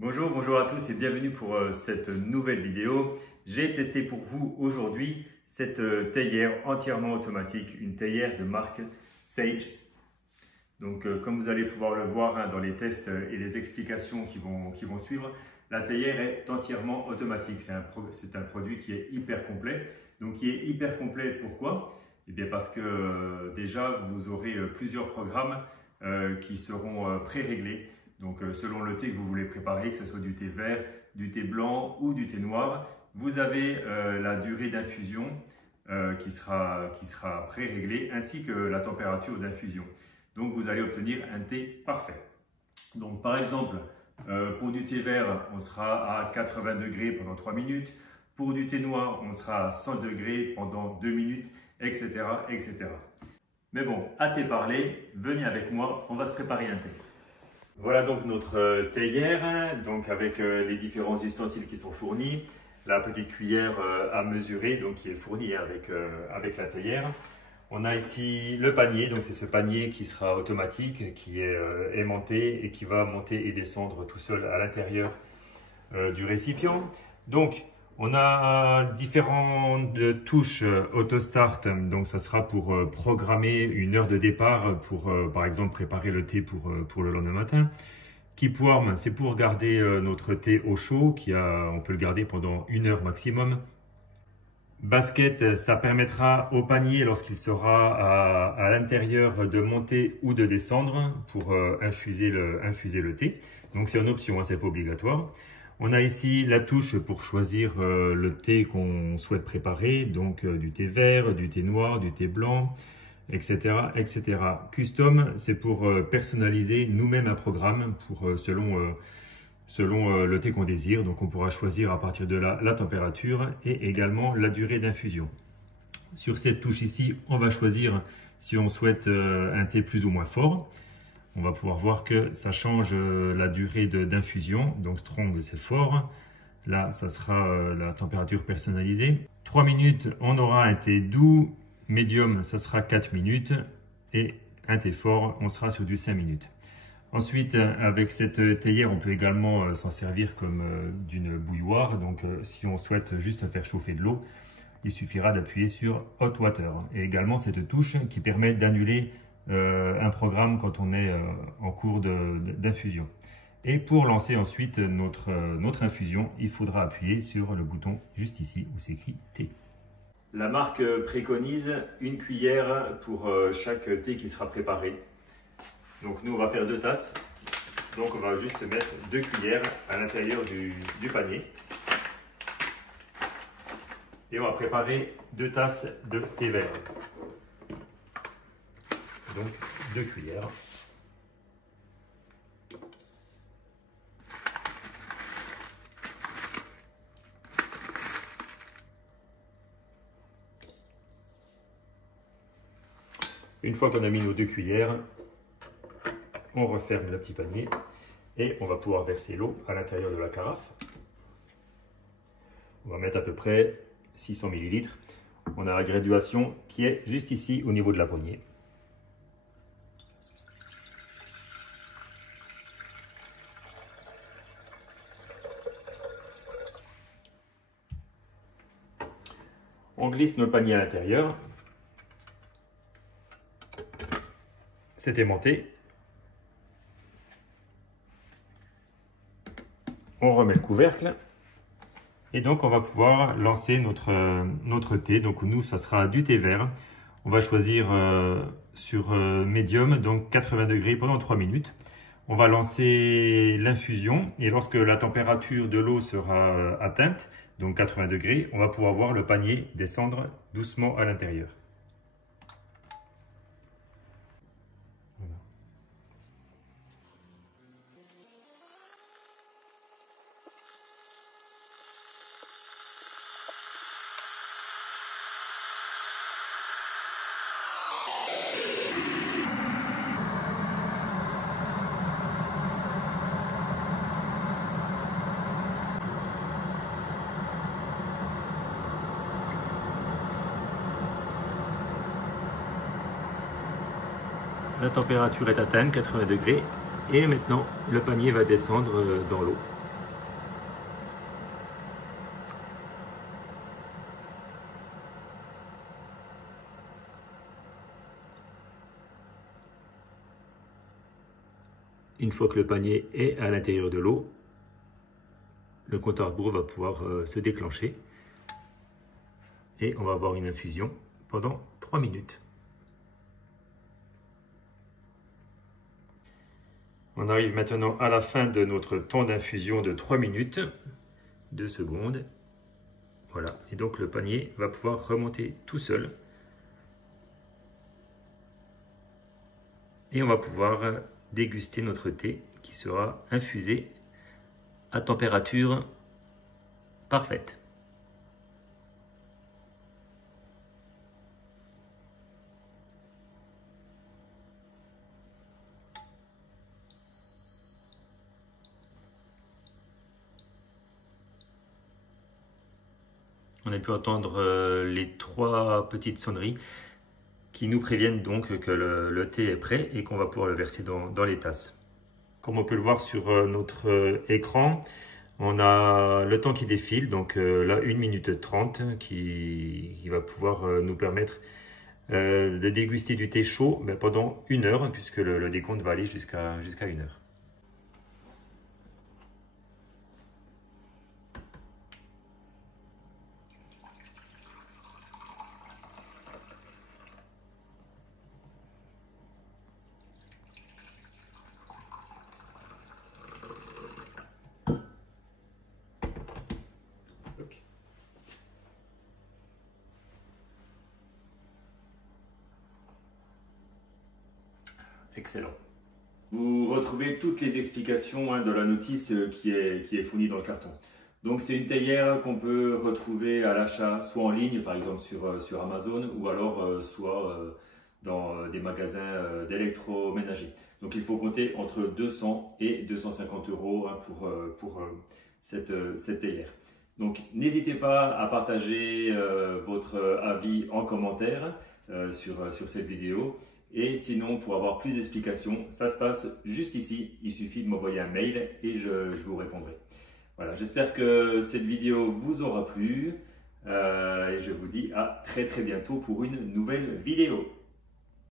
Bonjour à tous et bienvenue pour cette nouvelle vidéo. J'ai testé pour vous aujourd'hui cette théière entièrement automatique, une théière de marque Sage. Donc comme vous allez pouvoir le voir dans les tests et les explications qui vont suivre, la théière est entièrement automatique. C'est un produit qui est hyper complet. Donc qui est hyper complet pourquoi? Eh bien parce que déjà vous aurez plusieurs programmes qui seront pré-réglés. Donc selon le thé que vous voulez préparer, que ce soit du thé vert, du thé blanc ou du thé noir, vous avez la durée d'infusion qui sera pré-réglée ainsi que la température d'infusion. Donc vous allez obtenir un thé parfait. Donc par exemple, pour du thé vert, on sera à 80 degrés pendant 3 minutes. Pour du thé noir, on sera à 100 degrés pendant 2 minutes, etc., etc. Mais bon, assez parlé, venez avec moi, on va se préparer un thé. Voilà donc notre théière, donc avec les différents ustensiles qui sont fournis, la petite cuillère à mesurer donc qui est fournie avec la théière. On a ici le panier, donc c'est ce panier qui sera automatique, qui est aimanté et qui va monter et descendre tout seul à l'intérieur du récipient. Donc on a différentes touches auto-start, donc ça sera pour programmer une heure de départ pour par exemple préparer le thé pour le lendemain matin. Keep warm, c'est pour garder notre thé au chaud, on peut le garder pendant 1 heure maximum. Basket, ça permettra au panier lorsqu'il sera à l'intérieur de monter ou de descendre pour infuser le thé. Donc c'est une option, hein, c'est pas obligatoire. On a ici la touche pour choisir le thé qu'on souhaite préparer, donc du thé vert, du thé noir, du thé blanc, etc. etc. Custom, c'est pour personnaliser nous-mêmes un programme selon le thé qu'on désire. Donc on pourra choisir à partir de là la température et également la durée d'infusion. Sur cette touche ici, on va choisir si on souhaite un thé plus ou moins fort. On va pouvoir voir que ça change la durée d'infusion. Donc strong, c'est fort. Là, ça sera la température personnalisée. 3 minutes, on aura un thé doux. Medium, ça sera 4 minutes. Et un thé fort, on sera sur du 5 minutes. Ensuite, avec cette théière, on peut également s'en servir comme d'une bouilloire. Donc, si on souhaite juste faire chauffer de l'eau, il suffira d'appuyer sur Hot Water. Et également cette touche qui permet d'annuler un programme quand on est en cours d'infusion. Et pour lancer ensuite notre infusion, il faudra appuyer sur le bouton juste ici où c'est écrit thé. La marque préconise 1 cuillère pour chaque thé qui sera préparé. Donc nous on va faire 2 tasses. Donc on va juste mettre 2 cuillères à l'intérieur du panier. Et on va préparer 2 tasses de thé vert. Donc 2 cuillères. Une fois qu'on a mis nos 2 cuillères, on referme le petit panier et on va pouvoir verser l'eau à l'intérieur de la carafe. On va mettre à peu près 600 ml. On a la graduation qui est juste ici au niveau de la poignée. On glisse nos paniers à l'intérieur. C'est aimanté. On remet le couvercle. Et donc, on va pouvoir lancer notre thé. Donc, nous, ça sera du thé vert. On va choisir sur médium, donc 80 degrés pendant 3 minutes. On va lancer l'infusion. Et lorsque la température de l'eau sera atteinte, donc 80 degrés, on va pouvoir voir le panier descendre doucement à l'intérieur. Voilà. La température est atteinte, 80 degrés. Et maintenant, le panier va descendre dans l'eau. une fois que le panier est à l'intérieur de l'eau, le compte à rebours va pouvoir se déclencher et on va avoir une infusion pendant 3 minutes. On arrive maintenant à la fin de notre temps d'infusion de 3 minutes, 2 secondes. Voilà, et donc le panier va pouvoir remonter tout seul. Et on va pouvoir déguster notre thé qui sera infusé à température parfaite. On a pu entendre les 3 petites sonneries qui nous préviennent donc que le thé est prêt et qu'on va pouvoir le verser dans les tasses. Comme on peut le voir sur notre écran, on a le temps qui défile, donc là 1 minute 30 qui va pouvoir nous permettre de déguster du thé chaud pendant 1 heure, puisque le décompte va aller jusqu'à 1 heure. Excellent. Vous retrouvez toutes les explications de la notice qui est fournie dans le carton. Donc c'est une théière qu'on peut retrouver à l'achat soit en ligne, par exemple sur Amazon, ou alors soit dans des magasins d'électroménager. Donc il faut compter entre 200 et 250 € pour cette théière. Donc n'hésitez pas à partager votre avis en commentaire sur cette vidéo. Et sinon, pour avoir plus d'explications, ça se passe juste ici. Il suffit de m'envoyer un mail et je vous répondrai. Voilà, j'espère que cette vidéo vous aura plu et je vous dis à très bientôt pour une nouvelle vidéo.